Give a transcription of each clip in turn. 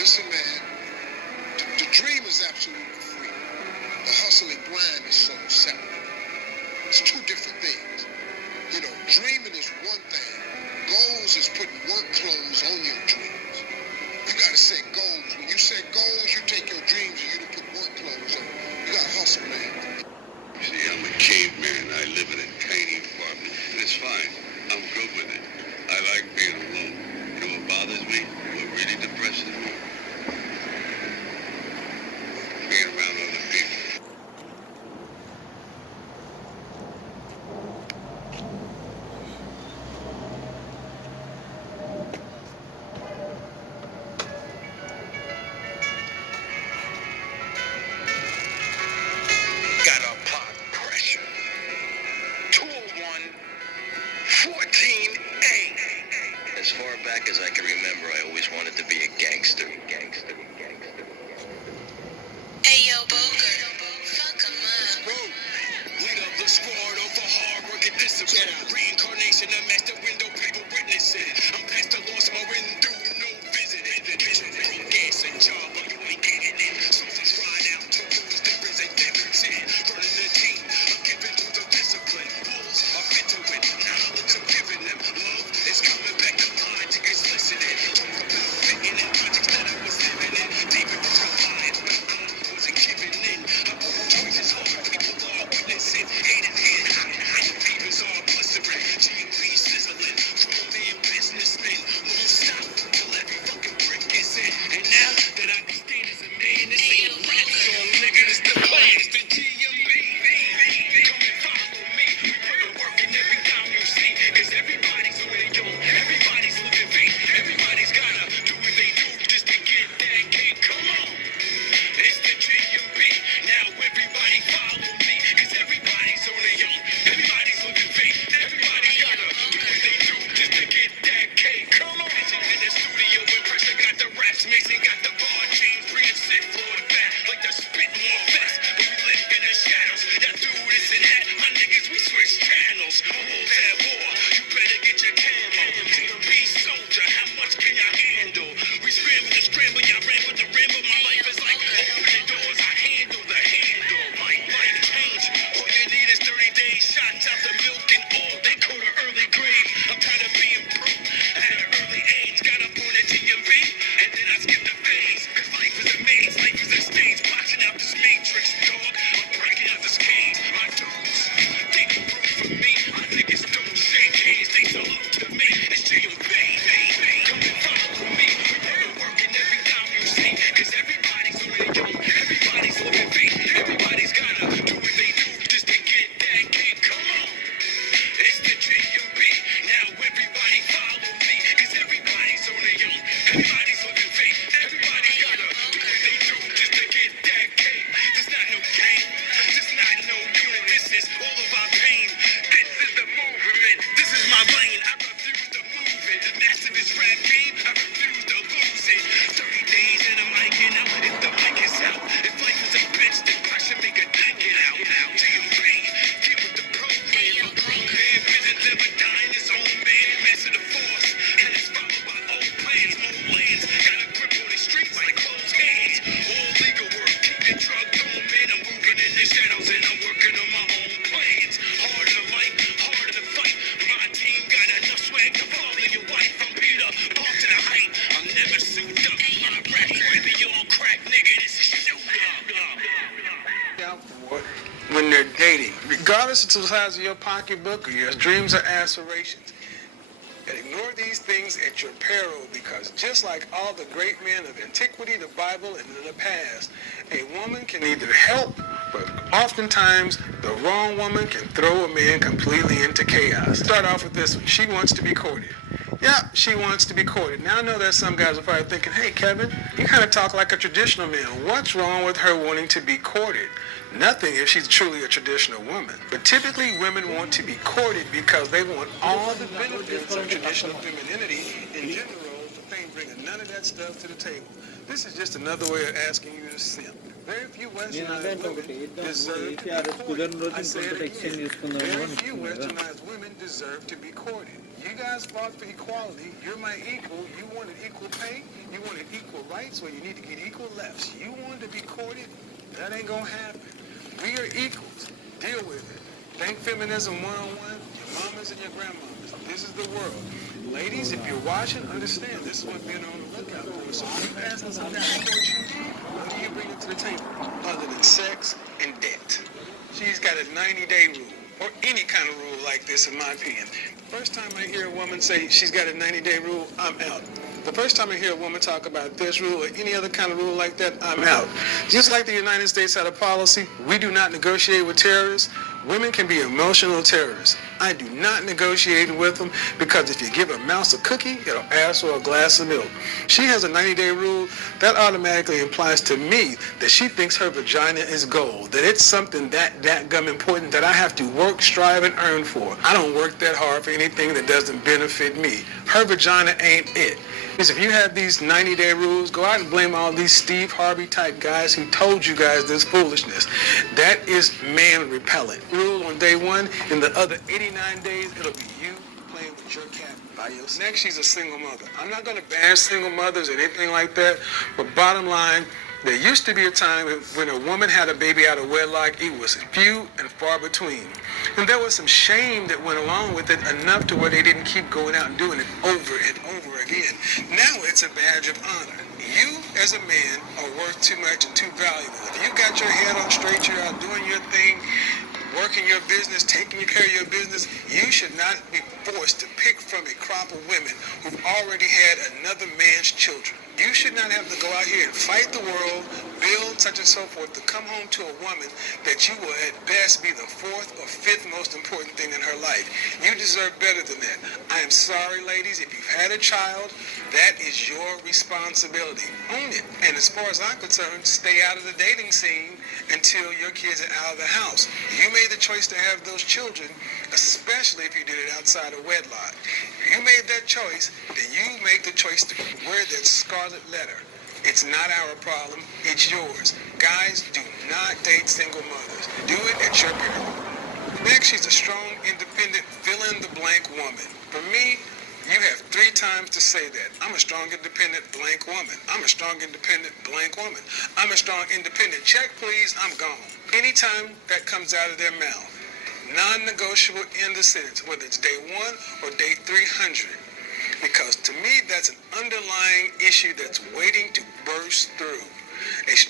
Listen, man, the dream is absolutely free. The hustle and grind is so separate. It's two different things. You know, dreaming is one thing. Goals is putting work clothes on your dreams. You gotta set goals. When you set goals, you take your dreams and you don't put work clothes on. You gotta hustle, man. See, I'm a caveman. I live in a tiny apartment, and it's fine. I'm good with it. I like being alone. You know what bothers me? What really depresses me? Being around other people. Got a pot pressure. 201 14A. As far back as I can remember, I always wanted to be a gangster. Hey, yo, Boker. Fuck 'em up. Leader of the squad over hard work and discipline. Reincarnation of master window, people witnessing. I'm past the loss, my window, no visiting. Broke gas and job, but you ain't getting it. Sources ride out to rules, there is a difference in. Running the team, I'm giving to the discipline. Bulls are fit to it, knowledge I'm giving them. Love is coming back to logic is listening. Talk about fitting in projects that I was living in. Deep into the lines, but I wasn't giving in. Choices hard, people are witnessing. Hate it here, high fevers are blistering. G&B sizzling, grown man businessmen. Won't stop till every fucking brick is in. And now that I can stand as a man, this ain't a rap song, nigga, it's the plan, it's the G&B. Come and follow me, we put the work in every time you see. Cause everybody's on their own, everybody's living faith. Everybody's gotta do what they do just to get that cake. Come on. It's the G&B. Now everybody follow me, cause everybody's on their own. Everybody's living faith. Everybody's gotta do what they do just to get that cake. Come on. Vision in the studio when pressure got the raps, Mason got the bar, James bringing shit for the back, like the spit more fast. But we live in the shadows. Y'all do this and that. My niggas, we switch channels. Wolves at war. You better get your camo. G&B soldier, how much can y'all handle? We scramble to scramble, y'all ramble to ramble. My life is like opening doors. I handle the handle. Life change. All you need is 30 days. Shots out the milk and all. They call the early grave. I'm tired of being broke at an early age. Got up on the G&B and then I skipped the phase. Cause life is a maze. Life is a stage. Boxing out this matrix, dog. I'm breaking out this cage. My dudes, they don't root for me. My niggas don't shake hands. They salute to me. It's G&B. Come and follow me. We put the work in every time you see. Cause everybody's on their own. Everybody's living faith. Everybody's gotta do what they do just to get that cake. Come on. It's the G&B. Now everybody follow me. Cause everybody's on their own. Everybody's living faith. Everybody's gotta do what they do just to get that cake. There's not no game. There's not no unit. This is all of our pain. This is the movement. This is my lane. I refuse to move it. Master this rap game. I refuse to lose it. 30 days and I'm miking out. If the mic is out. If life is a bitch, then pressure make a thing get out. G&B. Get with the program. A grown man. Vision never dying. His own man. Master the force. And it's followed by old plans. More lands. Got a grip on the streets like closed hands. All legal work. Keep your drug on, man. I'm moving in the shadows and I'm working on my own plans. Harder to life, harder to fight. My team got enough swag to follow your wife. I'm Peter, off to the height. I'm never suit up. My rap might be on crack, nigga. This is shoot up. Out for it when they're dating, regardless of the size of your pocketbook or your dreams or aspirations. And ignore these things at your peril, because just like all the great men of antiquity, the Bible, and in the past, a woman can either help, but oftentimes the wrong woman can throw a man completely into chaos. Start off with this one. She wants to be courted. Yeah, she wants to be courted. Now I know there's some guys who are probably thinking, hey Kevin, you kind of talk like a traditional man. What's wrong with her wanting to be courted? Nothing if she's truly a traditional woman. But typically women want to be courted because they want all the benefits of traditional femininity in general, the things ain't bringing none of that stuff to the table. This is just another way of asking you to simp. Very few westernized women deserve to be courted. I say it again. Very few westernized women deserve to be courted. You guys fought for equality. You're my equal. You wanted equal pay. You wanted equal rights. Well, you need to get equal lefts. You wanted to be courted. That ain't gonna happen. We are equals. Deal with it. Think feminism 101. Your mamas and your grandmamas. This is the world. Ladies, if you're watching, understand this is what being on the lookout for. So if you asking some guy what what do you bring to the table other than sex and debt? She's got a 90-day rule, or any kind of rule like this, in my opinion. First time I hear a woman say she's got a 90-day rule, I'm out. The first time I hear a woman talk about this rule or any other kind of rule like that, I'm out. Just like the United States had a policy, we do not negotiate with terrorists. Women can be emotional terrorists. I do not negotiate with them because if you give a mouse a cookie, it'll ask for a glass of milk. She has a 90-day rule. That automatically implies to me that she thinks her vagina is gold, that it's something that gum important that I have to work, strive, and earn for. I don't work that hard for anything that doesn't benefit me. Her vagina ain't it. Because if you have these 90-day rules, go out and blame all these Steve Harvey type guys who told you guys this foolishness. That is man repellent. Rule on day one, in the other 89 days, it'll be you playing with your cat by yourself. Next, she's a single mother. I'm not going to bash single mothers or anything like that, but bottom line, there used to be a time when a woman had a baby out of wedlock, it was few and far between. And there was some shame that went along with it, enough to where they didn't keep going out and doing it over and over again. Now it's a badge of honor. You, as a man, are worth too much and too valuable. If you got your head on straight, you're out doing your thing, working your business, taking care of your business, you should not be forced to pick from a crop of women who've already had another man's children. You should not have to go out here and fight the world, build such and so forth, to come home to a woman that you will at best be the fourth or fifth most important thing in her life. You deserve better than that. I am sorry, ladies, if you've had a child, that is your responsibility. Own it. And as far as I'm concerned, stay out of the dating scene until your kids are out of the house. You made the choice to have those children, especially if you did it outside of wedlock. If you made that choice, then you make the choice to wear that scarlet letter. It's not our problem, it's yours. Guys, do not date single mothers. Do it at your peril. Next, she's a strong, independent, fill-in-the-blank woman. For me, you have 3 times to say that. I'm a strong, independent, blank woman. I'm a strong, independent, blank woman. I'm a strong, independent. Check, please, I'm gone. Anytime that comes out of their mouth, non-negotiable in the sentence, whether it's day 1 or day 300. Because to me, that's an underlying issue that's waiting to burst through.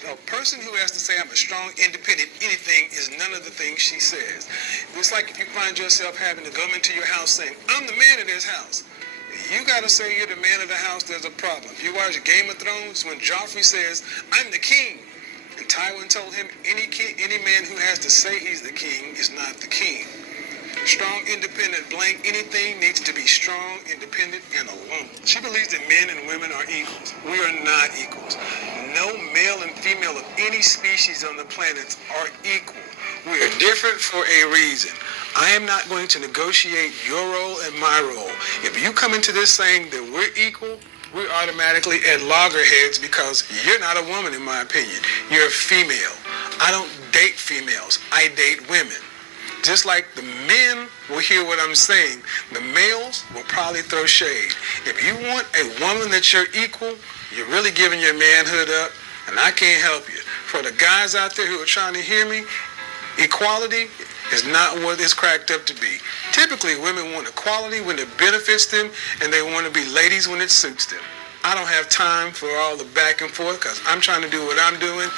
A person who has to say, I'm a strong, independent, anything is none of the things she says. It's like if you find yourself having to come into your house saying, I'm the man of this house. You got to say you're the man of the house, there's a problem. If you watch Game of Thrones, when Joffrey says, I'm the king, and Tywin told him, any man who has to say he's the king is not the king. Strong, independent, blank, anything needs to be strong, independent, and alone. She believes that men and women are equals. We are not equals. No male and female of any species on the planet are equal. We are different for a reason. I am not going to negotiate your role and my role. If you come into this saying that we're equal, we're automatically at loggerheads because you're not a woman, in my opinion. You're a female. I don't date females. I date women. Just like the men will hear what I'm saying, the males will probably throw shade. If you want a woman that you're equal, you're really giving your manhood up, and I can't help you. For the guys out there who are trying to hear me, equality is not what it's cracked up to be. Typically, women want equality when it benefits them, and they want to be ladies when it suits them. I don't have time for all the back and forth because I'm trying to do what I'm doing.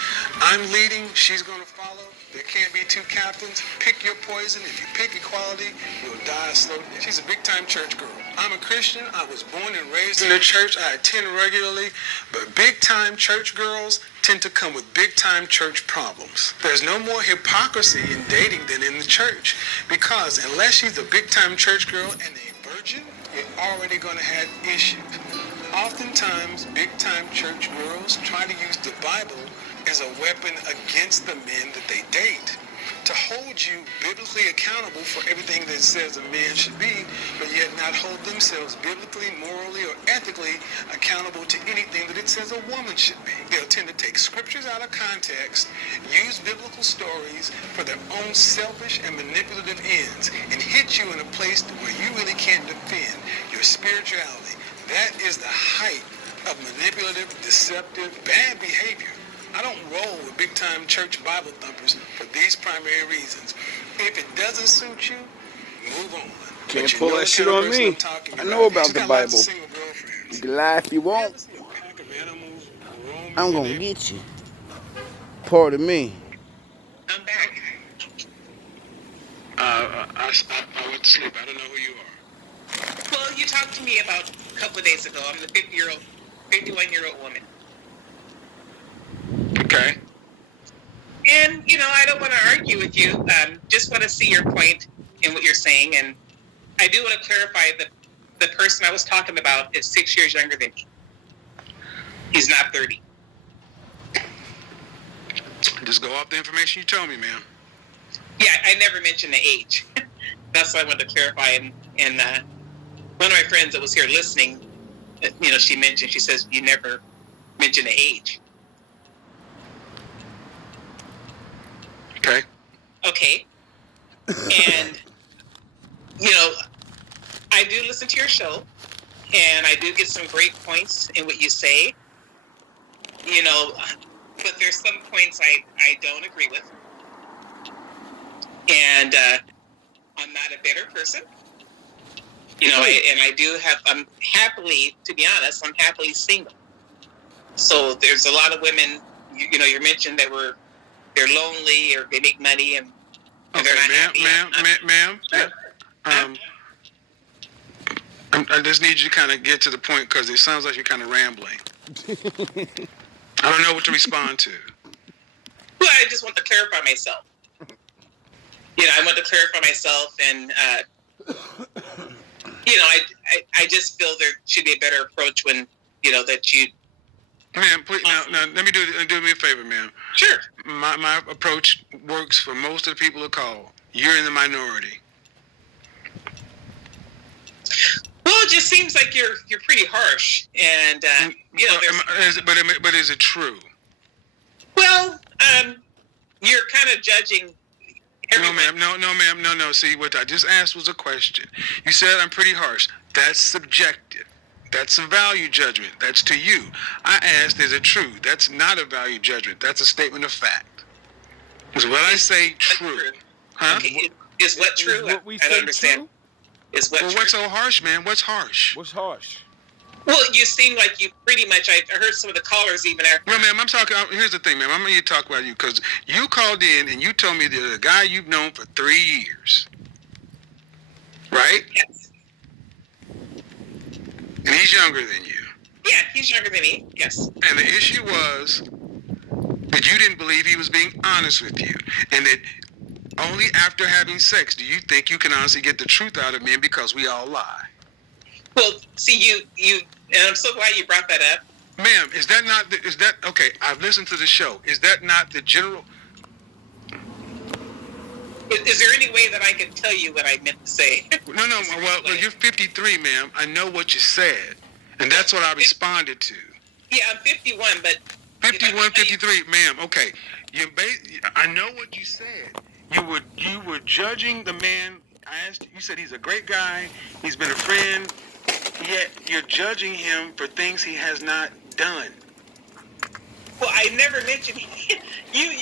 I'm leading, she's going to follow. There can't be 2 captains. Pick your poison. If you pick equality, you'll die a slow death. She's a big-time church girl. I'm a Christian. I was born and raised in the church. I attend regularly. But big-time church girls tend to come with big-time church problems. There's no more hypocrisy in dating than in the church. Because unless she's a big-time church girl and a virgin, you're already going to have issues. Oftentimes, big-time church girls try to use the Bible as a weapon against the men that they date. to hold you biblically accountable for everything that it says a man should be, but yet not hold themselves biblically, morally, or ethically accountable to anything that it says a woman should be. They'll tend to take scriptures out of context, use biblical stories for their own selfish and manipulative ends, and hit you in a place where you really can't defend your spirituality. That is the height of manipulative, deceptive, bad behavior. I don't roll with big-time church Bible thumpers for these primary reasons. If it doesn't suit you, move on. Can't pull that shit on me. I know about the Bible. You can lie if you want. I'm gonna get you. Pardon me. I'm back. I went to sleep. I don't know who you are. Well, you talked to me about a couple of days ago. I'm the 51-year-old woman. Okay. And, I don't want to argue with you. Just want to see your point in what you're saying. And I do want to clarify that the person I was talking about is 6 years younger than me. He's not 30. Just go off the information you told me, ma'am. Yeah, I never mentioned the age. That's what I wanted to clarify. And one of my friends that was here listening, she says, you never mention the age. Okay. And, I do listen to your show, and I do get some great points in what you say, but there's some points I don't agree with. And I'm not a better person. I'm happily, to be honest, I'm happily single. So there's a lot of women, you mentioned that they're lonely or they make money and they're not happy. Ma'am. I just need you to kind of get to the point because it sounds like you're kind of rambling. I don't know what to respond to. Well, I just want to clarify myself. I want to clarify myself, and I just feel there should be a better approach when that you. Ma'am, please, now let me do me a favor, ma'am. Sure. My approach works for most of the people who call. You're in the minority. Well, it just seems like you're pretty harsh, and but is it true? Well, you're kind of judging. Everyone. No, ma'am. No. See, what I just asked was a question. You said I'm pretty harsh. That's subjective. That's a value judgment. That's to you. I asked, is it true? That's not a value judgment. That's a statement of fact. Is what I say true? Huh? Okay. Is what true? Is what we I don't say understand. true? Is what well, true? what's so harsh, man? What's harsh? What's harsh? Well, you seem like you pretty much. I heard some of the callers even after. Well, ma'am, I'm talking. Here's the thing, ma'am. I'm going to talk about you because you called in and you told me there's a guy you've known for 3 years, right? Yes. And he's younger than you. Yeah, he's younger than me. Yes. And the issue was that you didn't believe he was being honest with you, and that only after having sex do you think you can honestly get the truth out of men because we all lie. Well, see, you, and I'm so glad you brought that up. Ma'am, is that okay? I've listened to the show. Is that not the general? Is there any way that I can tell you what I meant to say? No. Well, you're 53, ma'am. I know what you said, and that's what I responded to. Yeah, I'm 51, but 51, 53, ma'am. Okay, I know what you said. You were judging the man. I asked. You said he's a great guy. He's been a friend. Yet you're judging him for things he has not done. Well, I never mentioned you're.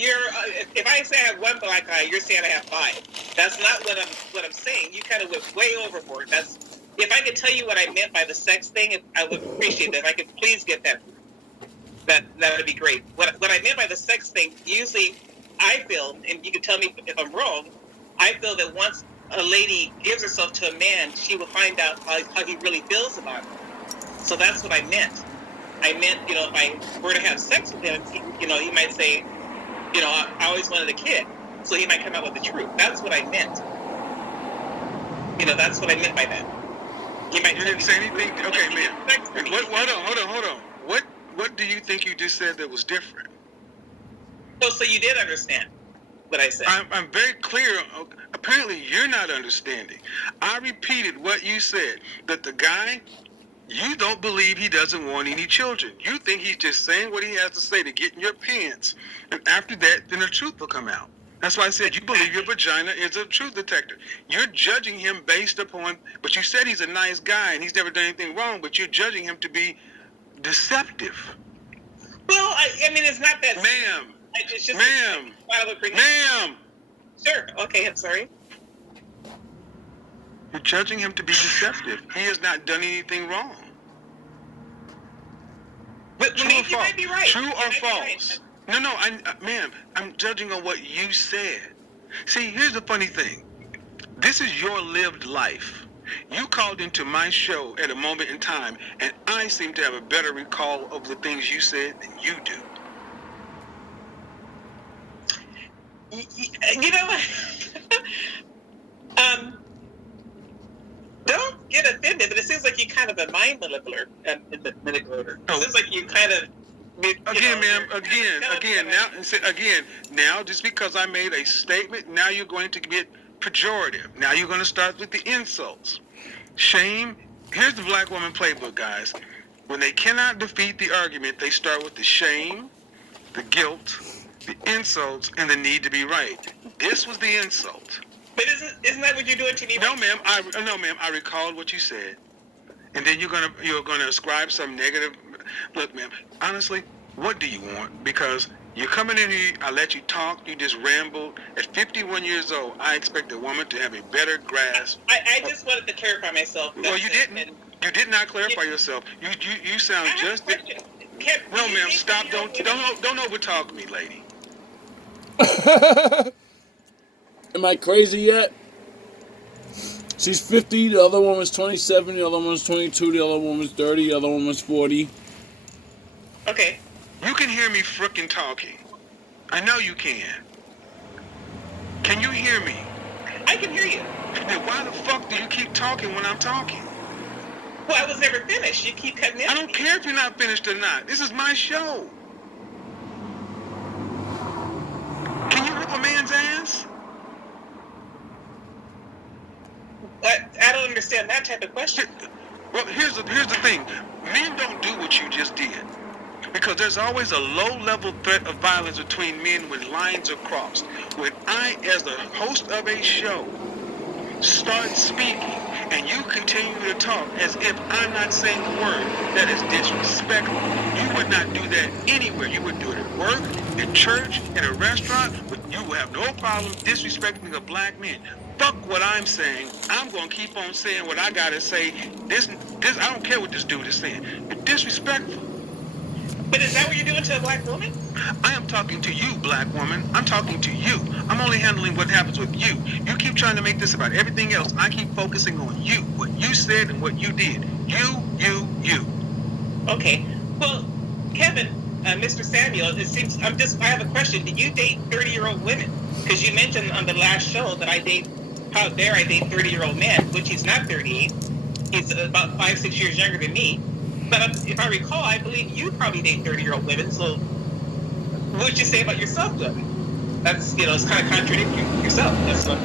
If I say I have one black eye, you're saying I have 5. That's not what I'm saying. You kind of went way overboard. If I could tell you what I meant by the sex thing, I would appreciate that. If I could please get that would be great. What I meant by the sex thing, usually I feel, and you can tell me if I'm wrong, I feel that once a lady gives herself to a man, she will find out how he really feels about her. So that's what I meant. I meant, if I were to have sex with him, he might say, I always wanted a kid. So he might come out with the truth. That's what I meant. That's what I meant by that. You didn't say anything? Okay, man. Hold on. What do you think you just said that was different? Oh, so you did understand what I said? I'm very clear. Apparently, you're not understanding. I repeated what you said, that the guy, you don't believe he doesn't want any children. You think he's just saying what he has to say to get in your pants. And after that, then the truth will come out. That's why I said you believe your vagina is a truth detector. You're judging him based upon, but you said he's a nice guy and he's never done anything wrong, but you're judging him to be deceptive. Well, I mean, it's not that. Ma'am. It's just. Ma'am. Ma'am. Sure. Okay, I'm sorry. You're judging him to be deceptive. He has not done anything wrong. But true or false? You might be right. True or false? Right. No, ma'am, I'm judging on what you said. See, here's the funny thing. This is your lived life. You called into my show at a moment in time, and I seem to have a better recall of the things you said than you do. You know what? Don't get offended, but it seems like you're kind of a mind manipulator. It seems like you kind of. Again, now, just because I made a statement, now you're going to get pejorative. Now you're going to start with the insults. Shame. Here's the black woman playbook, guys. When they cannot defeat the argument, they start with the shame, the guilt, the insults, and the need to be right. This was the insult. But isn't that what you're doing to me? No, ma'am. I recalled what you said, and then you're gonna ascribe some negative. Look, ma'am. Honestly, what do you want? Because you're coming in here. I let you talk. You just rambled. At 51 years old, I expect a woman to have a better grasp. I just wanted to clarify myself. Well, you didn't. You did not clarify yourself. You sound just. No, ma'am. Stop. Don't overtalk me, lady. Am I crazy yet? She's 50, the other woman's 27, the other one's 22, the other woman's 30, the other woman's 40. Okay. You can hear me frickin' talking. I know you can. Can you hear me? I can hear you. Then why the fuck do you keep talking when I'm talking? Well, I was never finished. You keep cutting in. I don't care if you're not finished or not. This is my show. Can you whip a man's ass? I don't understand that type of question. Well, here's the thing. Men don't do what you just did. Because there's always a low-level threat of violence between men when lines are crossed. When I, as the host of a show, start speaking and you continue to talk as if I'm not saying a word, that is disrespectful. You would not do that anywhere. You would do it at work, at church, in a restaurant, but you will have no problem disrespecting a black man. Fuck what I'm saying. I'm going to keep on saying what I got to say. This, I don't care what this dude is saying. You're disrespectful. But is that what you're doing to a black woman? I am talking to you, black woman. I'm talking to you. I'm only handling what happens with you. You keep trying to make this about everything else. I keep focusing on you, what you said and what you did. You. Okay. Well, Kevin, Mr. Samuel, it seems I have a question. Do you date 30-year-old women? Because you mentioned on the last show that how dare I date 30-year-old men, which he's not 38. He's about 5-6 years younger than me. But if I recall, I believe you probably date 30-year-old women. So, what would you say about yourself, Kevin? That's it's kind of contradicting yourself. That's what.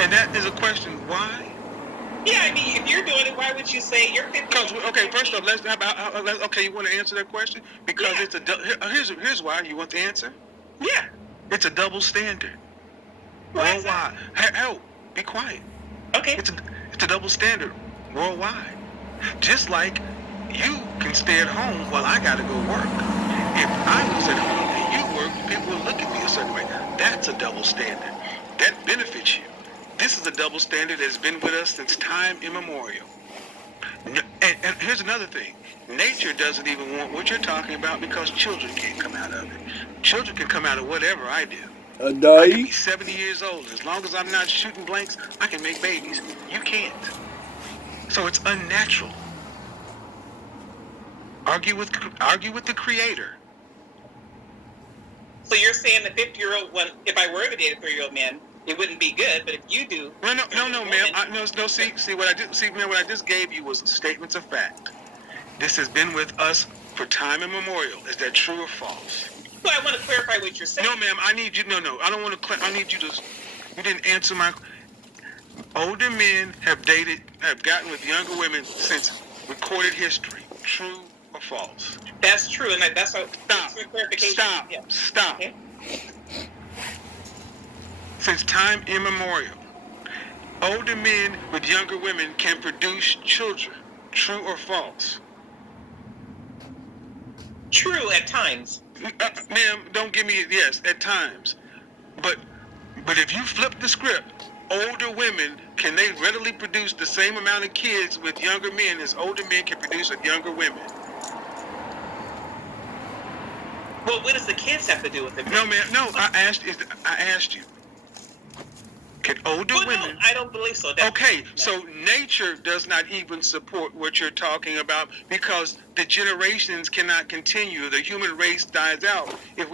And that is a question. Why? Yeah, I mean, if you're doing it, why would you say you're 50? Because first off, you want to answer that question? Because here's why you want the answer. Yeah. It's a double standard. Worldwide. Help. Be quiet. Okay. It's a double standard worldwide. Just like you can stay at home while I gotta go work. If I was at home and you work, people would look at me a certain way. That's a double standard. That benefits you. This is a double standard that's been with us since time immemorial. And here's another thing. Nature doesn't even want what you're talking about because children can't come out of it. Children can come out of whatever I do. I can be 70 years old. As long as I'm not shooting blanks, I can make babies. You can't. So it's unnatural. Argue with the Creator. So you're saying the 50-year-old one, if I were to date a 30-year-old man, it wouldn't be good, but if you do... No, ma'am. See what I did. See, man, what I just gave you was statements of fact. This has been with us for time immemorial. Is that true or false? So I want to clarify what you're saying. No, ma'am. I need you. No. I don't want to. I need you to. You didn't answer my. Older men have gotten with younger women since recorded history. True or false? That's true, and that's a clarification. Stop. Yeah. Stop. Okay. Since time immemorial, older men with younger women can produce children. True or false? True at times. Ma'am, don't give me yes at times, but if you flip the script, older women can they readily produce the same amount of kids with younger men as older men can produce with younger women? Well, what does the kids have to do with it? No, ma'am. No, I asked you. Can older women? No, I don't believe so. Okay, so nature does not even support what you're talking about because the generations cannot continue. The human race dies out if